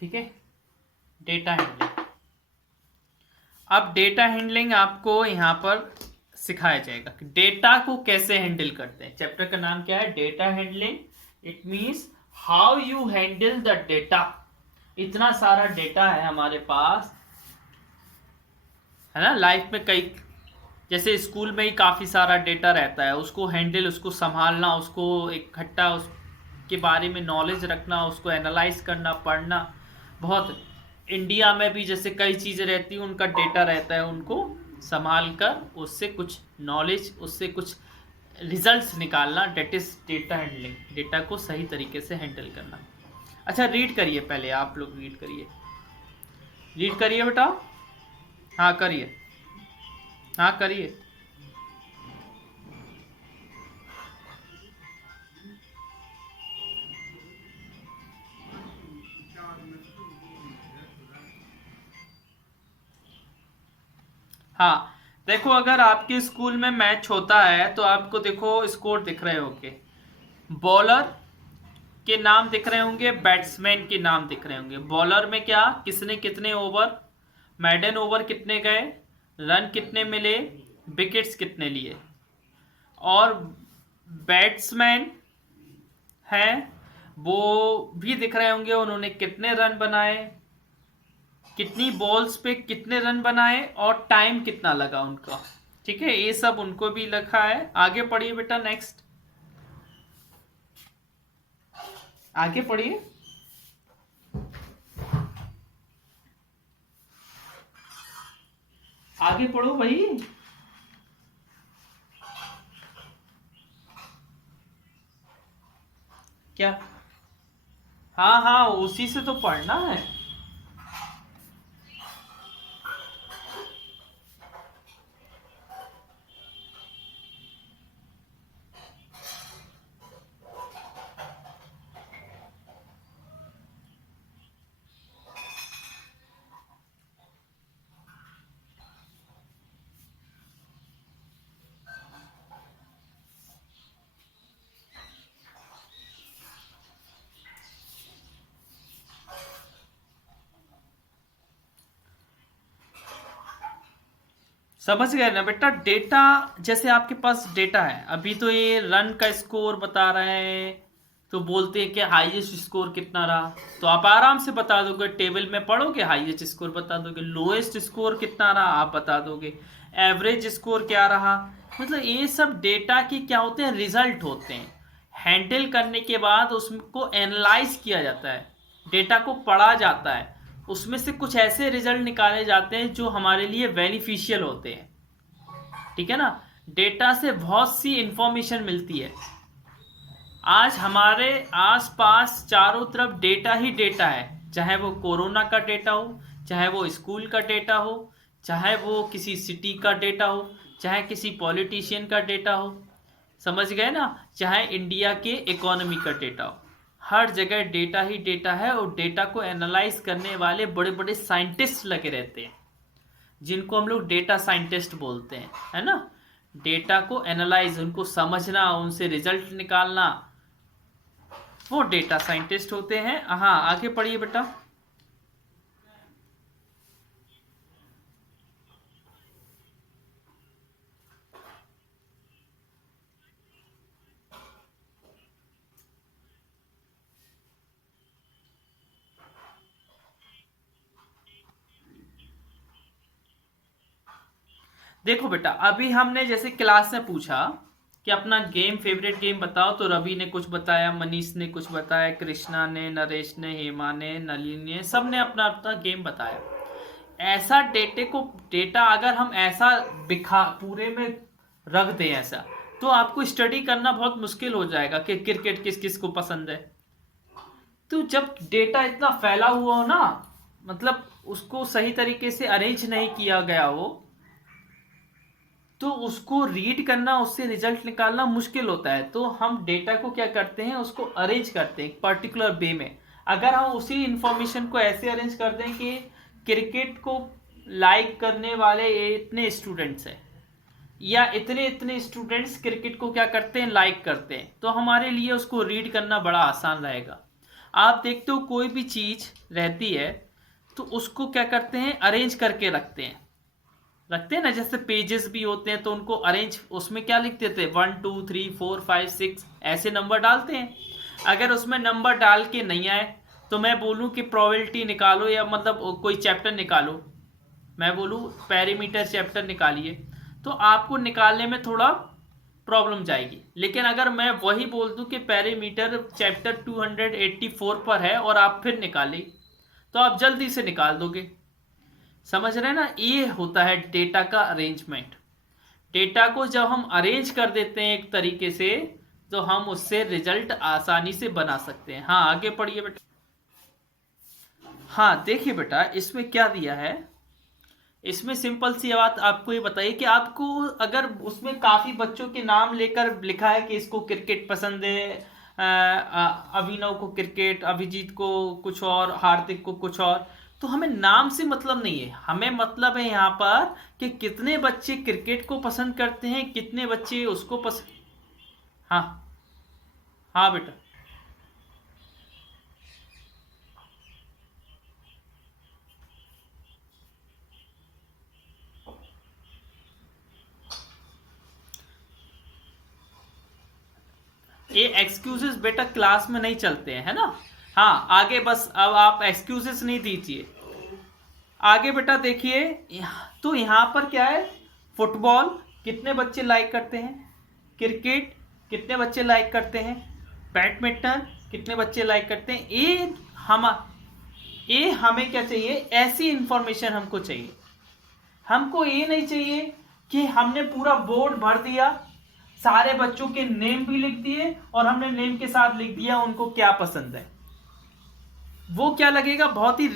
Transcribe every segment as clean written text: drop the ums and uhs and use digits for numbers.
ठीक है, data handling. अब डेटा हैंडलिंग आपको यहाँ पर सिखाया जाएगा कि डेटा को कैसे हैंडल करते हैं। चैप्टर का नाम क्या है? Data handling. It means how you handle the data. इतना सारा डेटा है हमारे पास, है ना। लाइफ में कई, जैसे स्कूल में ही काफ़ी सारा डेटा रहता है, उसको हैंडल, उसको संभालना, उसको इकट्ठा, उसके बारे में नॉलेज रखना, उसको एनालाइज करना, पढ़ना, बहुत। इंडिया में भी जैसे कई चीज़ें रहती हैं, उनका डेटा रहता है, उनको संभाल कर उससे कुछ नॉलेज, उससे कुछ रिजल्ट्स निकालना, that is data handling. Data को सही तरीके से हैंडल करना। अच्छा, रीड करिए, पहले आप लोग रीड करिए, रीड करिए बेटा। हाँ करिए, हाँ करिए। हाँ देखो, अगर आपके स्कूल में मैच होता है तो आपको देखो स्कोर दिख रहे होंगे, बॉलर के नाम दिख रहे होंगे, बैट्समैन के नाम दिख रहे होंगे। बॉलर में क्या, किसने कितने ओवर, मैडन ओवर कितने गए, रन कितने मिले, विकेट्स कितने लिए। और बैट्समैन हैं, वो भी दिख रहे होंगे, उन्होंने कितने रन बनाए, कितनी बॉल्स पे कितने रन बनाए, और टाइम कितना लगा उनका। ठीक है, ये सब उनको भी लिखा है। आगे पढ़िए बेटा, नेक्स्ट आगे पढ़िए। आगे पढ़ो भाई। क्या? हाँ हाँ, उसी से तो पढ़ना है। समझ गए ना बेटा? डेटा, जैसे आपके पास डेटा है, अभी तो ये रन का स्कोर बता रहे हैं, तो बोलते हैं कि हाईएस्ट स्कोर कितना रहा, तो आप आराम से बता दोगे, टेबल में पढ़ोगे, हाईएस्ट स्कोर बता दोगे, लोएस्ट स्कोर कितना रहा आप बता दोगे, एवरेज स्कोर क्या रहा। मतलब ये सब डेटा के क्या होते हैं, रिजल्ट होते हैं। हैंडल करने के बाद उसको एनालाइज किया जाता है, डेटा को पढ़ा जाता है, उसमें से कुछ ऐसे रिजल्ट निकाले जाते हैं जो हमारे लिए बेनिफिशियल होते हैं। ठीक है ना। डेटा से बहुत सी इंफॉर्मेशन मिलती है। आज हमारे आसपास चारों तरफ डेटा ही डेटा है, चाहे वो कोरोना का डेटा हो, चाहे वो स्कूल का डेटा हो, चाहे वो किसी सिटी का डेटा हो, चाहे किसी पॉलिटिशियन का डेटा हो, समझ गए ना, चाहे इंडिया के इकोनॉमी का डेटा हो। हर जगह डेटा ही डेटा है, और डेटा को एनालाइज करने वाले बड़े बड़े साइंटिस्ट लगे रहते हैं, जिनको हम लोग डेटा साइंटिस्ट बोलते हैं, है ना। डेटा को एनालाइज, उनको समझना, उनसे रिजल्ट निकालना, वो डेटा साइंटिस्ट होते हैं। हाँ आगे पढ़िए बेटा। देखो बेटा, अभी हमने जैसे क्लास में पूछा कि अपना गेम, फेवरेट गेम बताओ, तो रवि ने कुछ बताया, मनीष ने कुछ बताया, कृष्णा ने, नरेश ने, हेमा ने, नलिनी ने, सब ने अपना अपना गेम बताया। ऐसा डेटा अगर हम ऐसा दिखा पूरे में रख दें ऐसा, तो आपको स्टडी करना बहुत मुश्किल हो जाएगा कि क्रिकेट किस किस को पसंद है। तो जब डेटा इतना फैला हुआ हो ना, मतलब उसको सही तरीके से अरेंज नहीं किया गया हो, तो उसको रीड करना, उससे रिजल्ट निकालना मुश्किल होता है। तो हम डेटा को क्या करते हैं, उसको अरेंज करते हैं पर्टिकुलर वे में। अगर हम उसी इंफॉर्मेशन को ऐसे अरेंज कर दें कि क्रिकेट को लाइक करने वाले ये इतने स्टूडेंट्स हैं, या इतने इतने स्टूडेंट्स क्रिकेट को क्या करते हैं, लाइक करते हैं, तो हमारे लिए उसको रीड करना बड़ा आसान रहेगा। आप देखते हो कोई भी चीज रहती है तो उसको क्या करते हैं, अरेंज करके रखते हैं ना, जैसे पेजेस भी होते हैं तो उनको अरेंज, उसमें क्या लिख देते हैं 1 2 3 4 5 6 ऐसे नंबर डालते हैं। अगर उसमें नंबर डाल के नहीं आए तो मैं बोलूं कि प्रोबेबिलिटी निकालो, या मतलब कोई चैप्टर निकालो, मैं बोलूं पेरीमीटर चैप्टर निकालिए, तो आपको निकालने में थोड़ा प्रॉब्लम जाएगी। लेकिन अगर मैं वही बोल दूं कि पेरीमीटर चैप्टर 284 पर है और आप फिर निकालें, तो आप जल्दी से निकाल दोगे। समझ रहे हैं ना, ये होता है डेटा का अरेंजमेंट। डेटा को जब हम अरेंज कर देते हैं एक तरीके से, तो हम उससे रिजल्ट आसानी से बना सकते हैं। हाँ आगे पढ़िए बेटा। हाँ देखिए बेटा, इसमें क्या दिया है, इसमें सिंपल सी बात आपको ये बताइए कि आपको अगर उसमें काफी बच्चों के नाम लेकर लिखा है कि इसको क्रिकेट पसंद है, अभिनव को क्रिकेट, अभिजीत को कुछ और, हार्दिक को कुछ और, तो हमें नाम से मतलब नहीं है, हमें मतलब है यहाँ पर कि कितने बच्चे क्रिकेट को पसंद करते हैं, कितने बच्चे उसको पसंद। हाँ हाँ बेटा। ये एक्सक्यूजेस बेटा क्लास में नहीं चलते हैं, है ना। हाँ आगे बस, अब आप एक्सक्यूजेस नहीं दीजिए। आगे बेटा देखिए, तो यहाँ पर क्या है, फुटबॉल कितने बच्चे लाइक करते हैं, क्रिकेट कितने बच्चे लाइक करते हैं, बैडमिंटन कितने बच्चे लाइक करते हैं, ये हमें क्या चाहिए, ऐसी इंफॉर्मेशन हमको चाहिए। हमको ये नहीं चाहिए कि हमने पूरा बोर्ड भर दिया, सारे बच्चों के नेम भी लिख दिए और हमने नेम के साथ लिख दिया उनको क्या पसंद है। वो क्या लगेगा, बहुत ही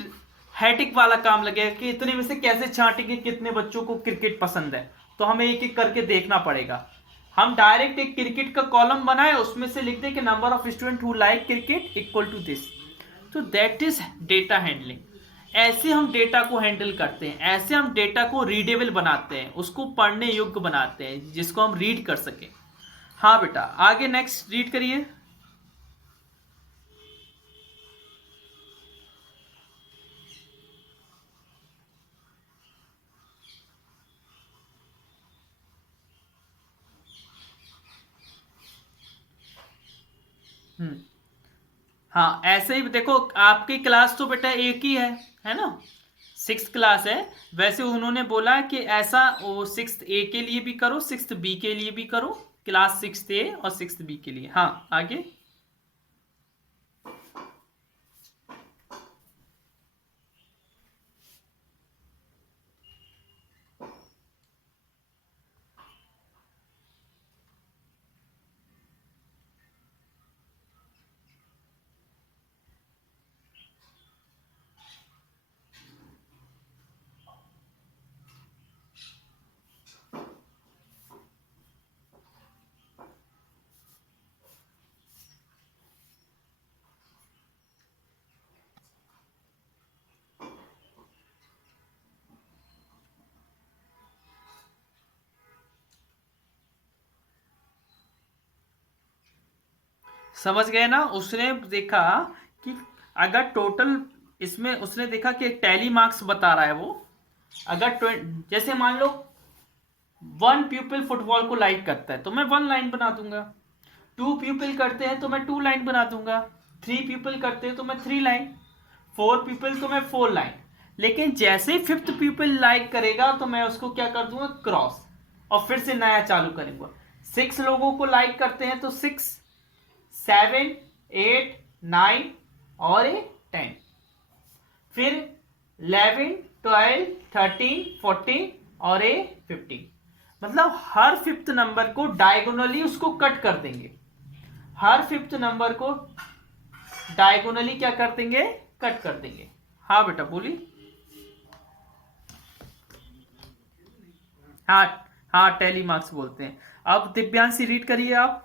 हैटिक वाला काम लगेगा कि इतने में से कैसे छांटेंगे कितने बच्चों को क्रिकेट पसंद है, तो हमें एक एक करके देखना पड़ेगा। हम डायरेक्ट एक क्रिकेट का कॉलम बनाए, उसमें से लिख दें कि number of student who like cricket equal to this. तो दैट इज डेटा हैंडलिंग। ऐसे हम डेटा को हैंडल करते हैं, ऐसे हम डेटा को रीडेबल बनाते हैं, उसको पढ़ने योग्य बनाते हैं जिसको हम रीड कर सकें। हाँ बेटा आगे नेक्स्ट रीड करिए। हम्म। हाँ ऐसे ही देखो, आपकी क्लास तो बेटा एक ही है ना, 6th क्लास है। वैसे उन्होंने बोला कि ऐसा वो 6th ए के लिए भी करो, 6th बी के लिए भी करो, क्लास 6th ए और 6th बी के लिए। हाँ आगे। समझ गए ना, उसने देखा कि अगर टोटल, इसमें उसने देखा कि टैली मार्क्स बता रहा है वो, अगर जैसे मान लो 1 पीपल फुटबॉल को लाइक करता है तो मैं 1 लाइन बना दूंगा, 2 पीपल करते हैं तो मैं 2 लाइन बना दूंगा, 3 पीपल करते हैं तो मैं 3 लाइन, 4 पीपल तो मैं 4 लाइन। लेकिन जैसे ही 5th पीपल लाइक करेगा तो मैं उसको क्या कर दूंगा, क्रॉस, और फिर से नया चालू करूंगा। 6 लोगों को लाइक करते हैं तो 6, 7, 8, 9 और 10, फिर 11, 12, 13, 14 और 15। मतलब हर 5th नंबर को डायगोनली उसको कट कर देंगे, हर 5th नंबर को डायगोनली क्या कर देंगे, कट कर देंगे। हाँ बेटा बोलिए। हाँ हाँ टेली मार्क्स बोलते हैं। अब दिव्यांशी रीड करिए आप।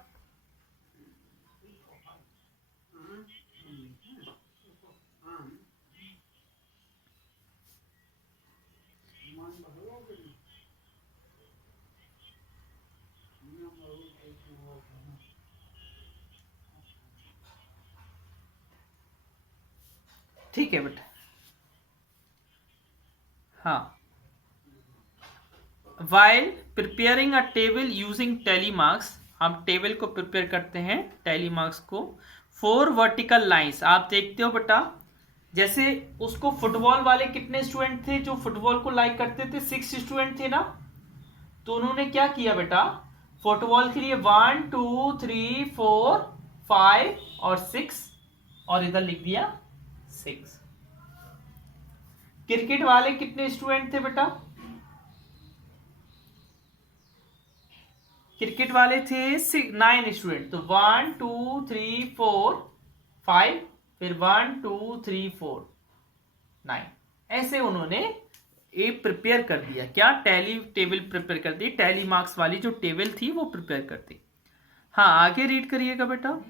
ठीक है बेटा। हाँ, while preparing a table using tally marks, हम टेबल को प्रिपेयर करते हैं टैली मार्क्स को। 4 वर्टिकल लाइंस, आप देखते हो बेटा, जैसे उसको फुटबॉल वाले कितने स्टूडेंट थे जो फुटबॉल को लाइक करते थे? 6 स्टूडेंट थे ना। तो उन्होंने क्या किया बेटा, फुटबॉल के लिए 1 2 3 4 5 और 6, और इधर लिख दिया 6। क्रिकेट वाले कितने स्टूडेंट थे बेटा? क्रिकेट वाले थे 9 स्टूडेंट। तो 1 2 3 4 5, फिर 1 2 3 4 9, ऐसे उन्होंने ये प्रिपेयर कर दिया। क्या? टैली टेबल प्रिपेयर कर दी, टैली मार्क्स वाली जो टेबल थी वो प्रिपेयर कर दी। हाँ, आगे रीड करिएगा बेटा।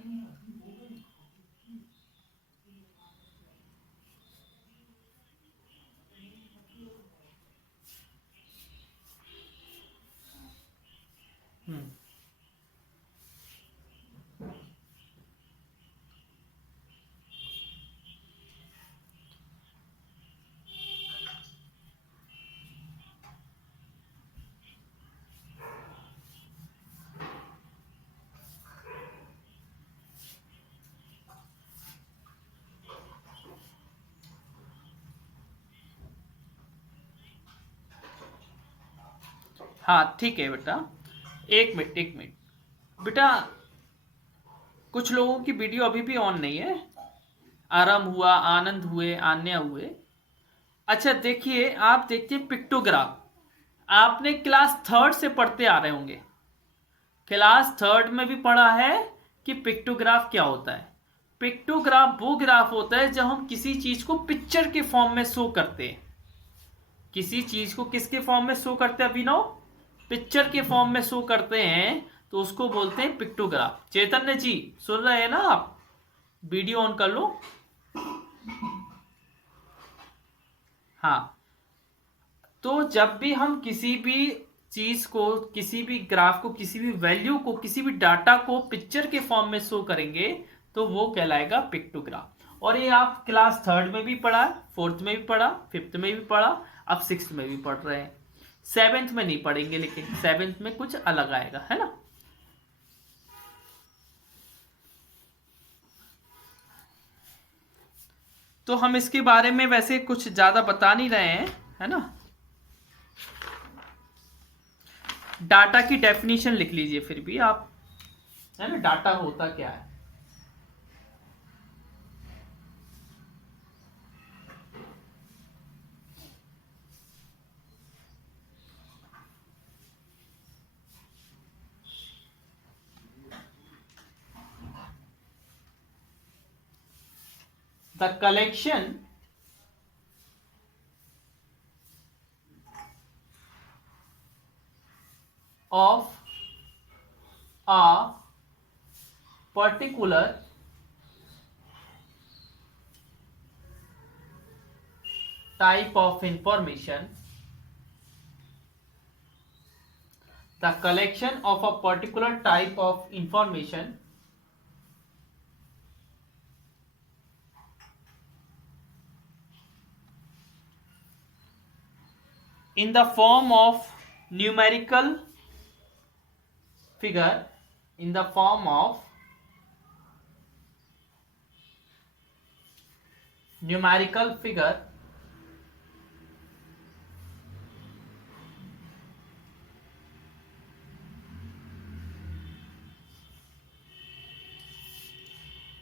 हाँ ठीक है बेटा, एक मिनट एक मिनट बेटा, कुछ लोगों की वीडियो अभी भी ऑन नहीं है। आराम हुआ, आनंद हुए, आन्या हुए। अच्छा देखिए, आप देखिए पिक्टोग्राफ, आपने क्लास थर्ड से पढ़ते आ रहे होंगे। क्लास थर्ड में भी पढ़ा है कि पिक्टोग्राफ क्या होता है। पिक्टोग्राफ वो ग्राफ होता है जब हम किसी चीज को पिक्चर के फॉर्म में शो करते हैं। किसी चीज को किसके फॉर्म में शो करते हैं अभिनव? पिक्चर के फॉर्म में शो करते हैं, तो उसको बोलते हैं पिक्टोग्राफ। चैतन्य जी सुन रहे हैं ना आप? वीडियो ऑन कर लो। हाँ, तो जब भी हम किसी भी चीज को, किसी भी ग्राफ को, किसी भी वैल्यू को, किसी भी डाटा को पिक्चर के फॉर्म में शो करेंगे तो वो कहलाएगा पिक्टोग्राफ। और ये आप क्लास थर्ड में भी पढ़ा, फोर्थ में भी पढ़ा, फिफ्थ में भी पढ़ा, अब सिक्स्थ में भी पढ़ रहे हैं। सेवेंथ में नहीं पढ़ेंगे, लेकिन सेवेंथ में कुछ अलग आएगा, है ना। तो हम इसके बारे में वैसे कुछ ज्यादा बता नहीं रहे हैं, है ना। डाटा की डेफिनेशन लिख लीजिए फिर भी आप, है ना, डाटा होता क्या है। The collection of a particular type of information, the collection of a particular type of information in the form of numerical figure, in the form of numerical figure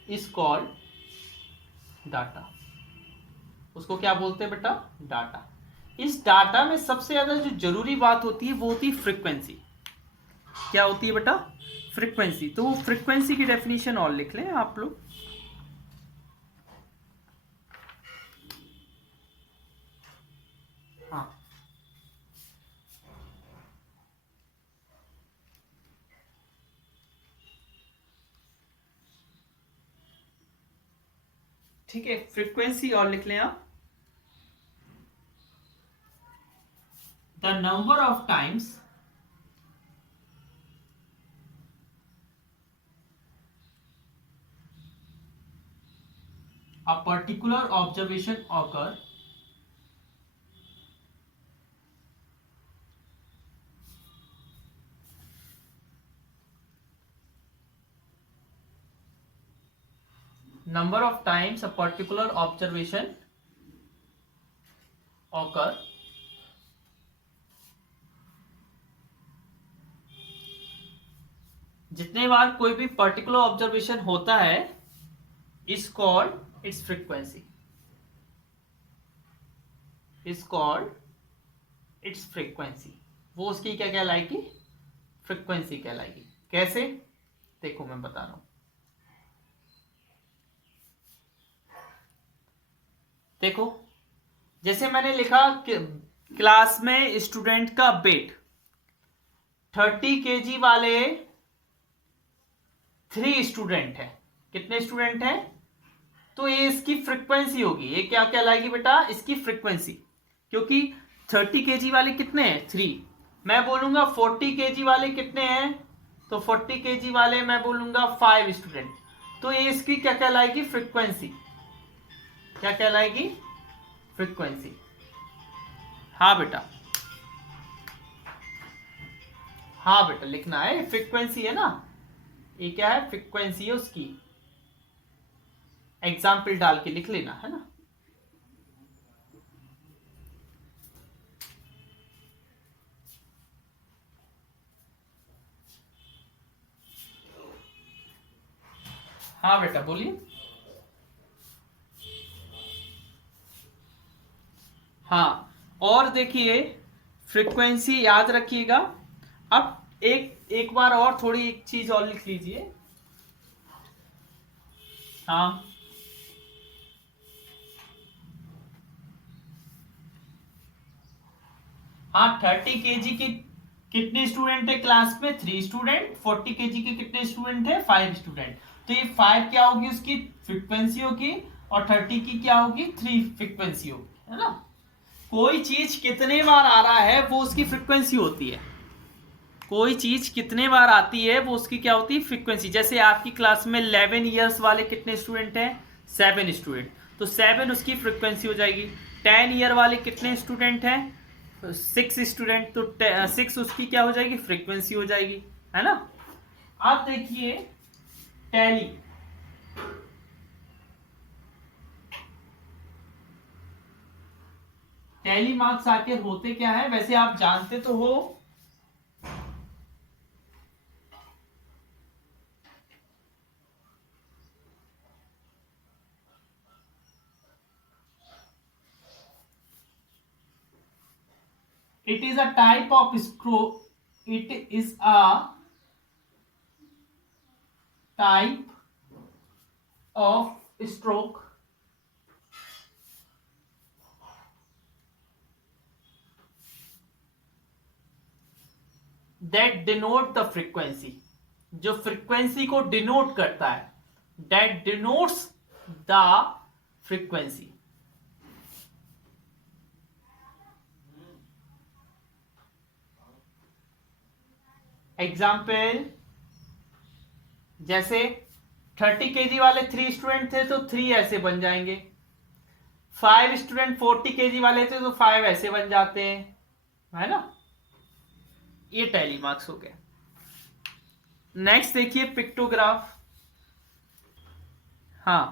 is called data. उसको क्या बोलते हैं बेटा? Data. इस data में सबसे ज्यादा जो जरूरी बात होती है वो होती है फ्रीक्वेंसी। क्या होती है बेटा? फ्रीक्वेंसी। तो वो फ्रीक्वेंसी की डेफिनेशन और लिख लें आप लोग। हाँ, ठीक है, फ्रीक्वेंसी और लिख लें आप। The number of times A particular observation occur number of times a particular observation occur जितने बार कोई भी पर्टिकुलर ऑब्जर्वेशन होता है is called its frequency, is called its frequency. वो उसकी क्या कहलाएगी? फ्रीक्वेंसी कहलाएगी। कैसे? देखो मैं बता रहा हूं। देखो जैसे मैंने लिखा क्लास में स्टूडेंट का वेट 30 केजी वाले 3 स्टूडेंट है। कितने स्टूडेंट हैं? तो ये इसकी फ्रीक्वेंसी होगी। ये क्या कहलाएगी बेटा? इसकी फ्रीक्वेंसी। क्योंकि 30 केजी वाले कितने हैं? 3। मैं बोलूंगा 40 केजी वाले कितने हैं? तो 40 केजी वाले मैं बोलूंगा 5 स्टूडेंट। तो ये इसकी क्या कहलाएगी? फ्रीक्वेंसी। क्या कहलाएगी? फ्रीक्वेंसी। हाँ बेटा, हाँ बेटा लिखना है, फ्रीक्वेंसी है ना। ये क्या है? फ्रीक्वेंसी है उसकी। एग्जाम्पल डाल के लिख लेना, है ना। हाँ बेटा बोलिए। हाँ, और देखिए फ्रीक्वेंसी याद रखिएगा। अब एक बार और थोड़ी एक चीज और लिख लीजिए। हाँ, हाँ 30 केजी के कितने स्टूडेंट है क्लास में? 3 स्टूडेंट। 40 केजी के कितने स्टूडेंट है? 5 स्टूडेंट। तो ये 5 क्या होगी? उसकी फ्रीक्वेंसी होगी। और 30 की क्या होगी? 3 फ्रीक्वेंसी होगी, है ना। कोई चीज कितने बार आ रहा है वो उसकी फ्रीक्वेंसी होती है। कोई चीज कितने बार आती है वो उसकी क्या होती है? फ्रीक्वेंसी। जैसे आपकी क्लास में 11 ईयर्स वाले कितने स्टूडेंट हैं? 7 स्टूडेंट। तो 7 उसकी फ्रीक्वेंसी हो जाएगी। 10 ईयर वाले कितने स्टूडेंट हैं? 6 स्टूडेंट। तो 6 उसकी क्या हो जाएगी? फ्रीक्वेंसी हो जाएगी, है ना। आप देखिए टैली, टैली मार्क्स आखिर होते क्या है? वैसे आप जानते तो हो। It is a type of stroke. It is a type of stroke that denote the frequency. जो फ्रीक्वेंसी को डिनोट करता है, that denotes the frequency. Example जैसे 30 केजी वाले 3 स्टूडेंट थे तो 3 ऐसे बन जाएंगे। 5 स्टूडेंट 40 केजी वाले थे तो 5 ऐसे बन जाते हैं, है ना। ये टैली मार्क्स हो गए। नेक्स्ट देखिए पिक्टोग्राफ। हाँ,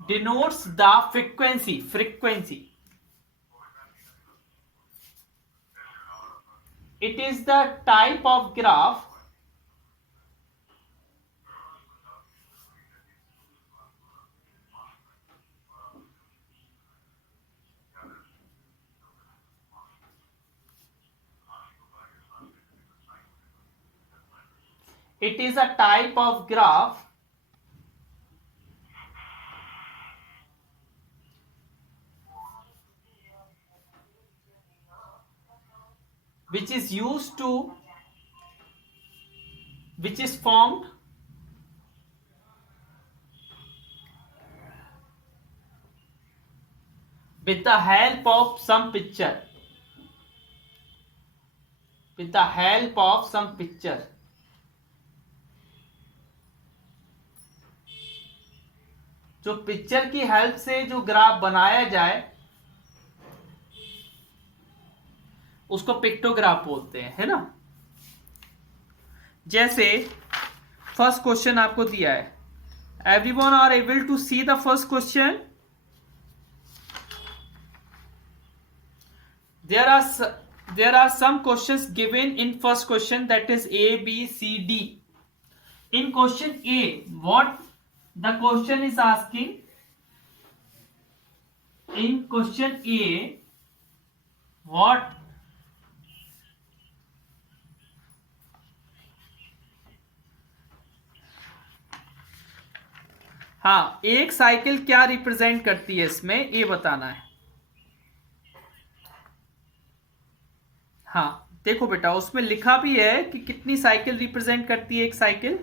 denotes the frequency. Frequency, it is the type of graph it is a type of graph which is used to which is formed with the help of some picture, with the help of some picture. जो picture की help से जो graph बनाया जाए उसको pictograph बोलते हैं, है ना। जैसे फर्स्ट क्वेश्चन आपको दिया है, everyone are able to see the first question. there are some questions given in first question, that is A, B, C, D. In question A, what the question is asking? In question A, what हाँ, एक cycle क्या represent करती है इसमें, ये बताना है। हाँ देखो बेटा, उसमें लिखा भी है कि कितनी साइकिल रिप्रेजेंट करती है एक साइकिल।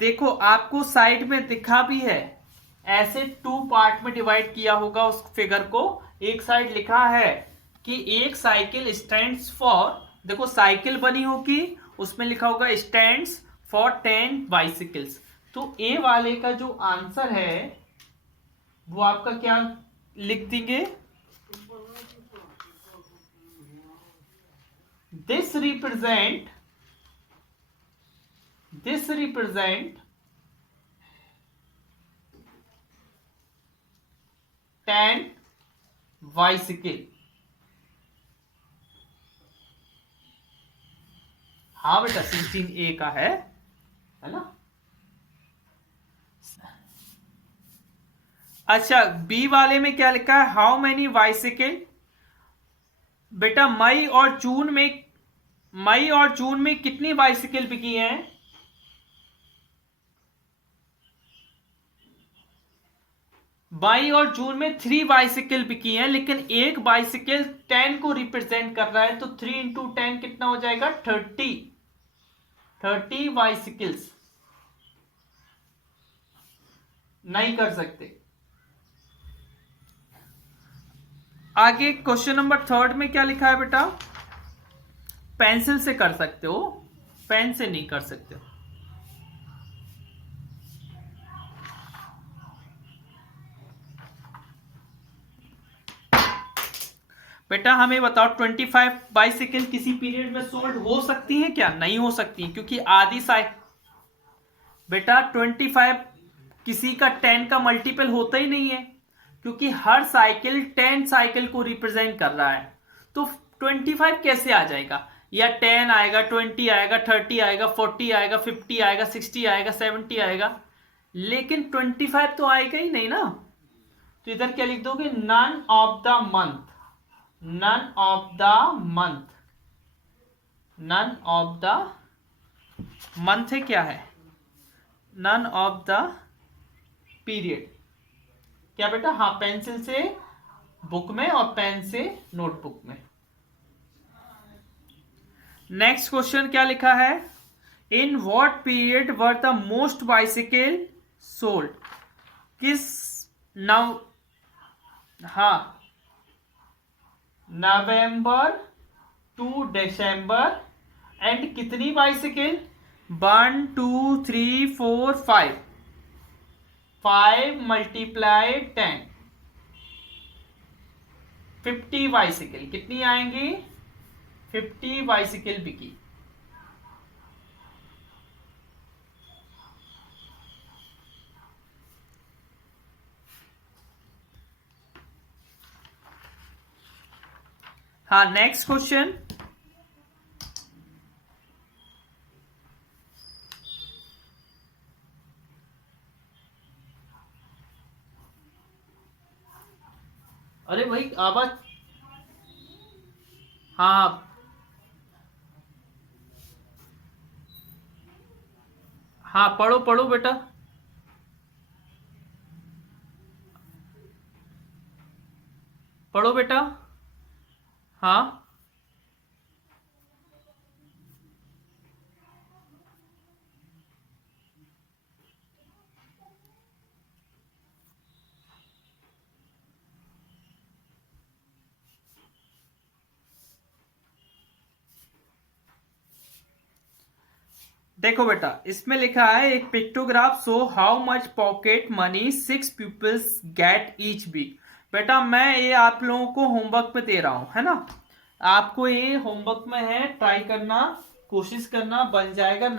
देखो आपको साइड में दिखा भी है, ऐसे टू पार्ट में डिवाइड किया होगा उस फिगर को। एक साइड लिखा है कि एक साइकिल स्टैंड्स फॉर, देखो साइकिल बनी होगी, उसमें लिखा होगा स्टैंड्स फॉर 10 बाइसिकल्स। तो ए वाले का जो आंसर है वो आपका क्या लिख देंगे, दिस रिप्रेजेंट 10 बाइसिकल। हाँ बेटा 16A का है ना। अच्छा बी वाले में क्या लिखा है, हाउ मैनी बाइसिकल। बेटा मई और जून में कितनी बाइसिकल बिकी हैं। मई और जून में 3 बाइसिकल बिकी हैं, लेकिन एक बाइसिकल 10 को रिप्रेजेंट कर रहा है, तो 3 इंटू 10 कितना हो जाएगा, 30 बाइसिकल्स। नहीं कर सकते। आगे क्वेश्चन नंबर 3 में क्या लिखा है बेटा, पेंसिल से कर सकते हो, पेन से नहीं कर सकते हो। बेटा हमें बताओ 25 बाइसिकल किसी पीरियड में सोल्ड हो सकती है क्या, नहीं हो सकती, क्योंकि आधी साइकिल, बेटा 25 किसी का 10 का मल्टीपल होता ही नहीं है, क्योंकि हर साइकिल 10 साइकिल को रिप्रेजेंट कर रहा है। तो 25 कैसे आ जाएगा, या 10 आएगा, 20 आएगा, 30 आएगा, 40 आएगा, 50 आएगा, 60 आएगा, 70 आएगा, लेकिन 25 तो आएगा ही नहीं ना। तो इधर क्या लिख दोगे, none of the month, none of the month, none of the month है क्या है, नन ऑफ द पीरियड। क्या बेटा, हाँ पेंसिल से बुक में और पेन से नोटबुक में। नेक्स्ट क्वेश्चन क्या लिखा है, in what period were the most bicycle sold. किस नव हाँ नवंबर टू दिसंबर, एंड कितनी बाइसिकल, 1 2 3 4 5, 5 मल्टीप्लाई 10, 50 बाइसिकल कितनी आएंगी, 50 बाइसिकल बिकी। हाँ नेक्स्ट क्वेश्चन, अरे भाई आवाज, हाँ हाँ पढ़ो पढ़ो बेटा, पढ़ो बेटा। हाँ देखो बेटा, इसमें लिखा है एक pictograph show how much pocket money 6 peoples get each week. बेटा मैं ये आप लोगों को होमवर्क पे दे रहा हूं, है ना। आपको ये होमवर्क में है, ट्राई करना, कोशिश करना, बन जाएगा।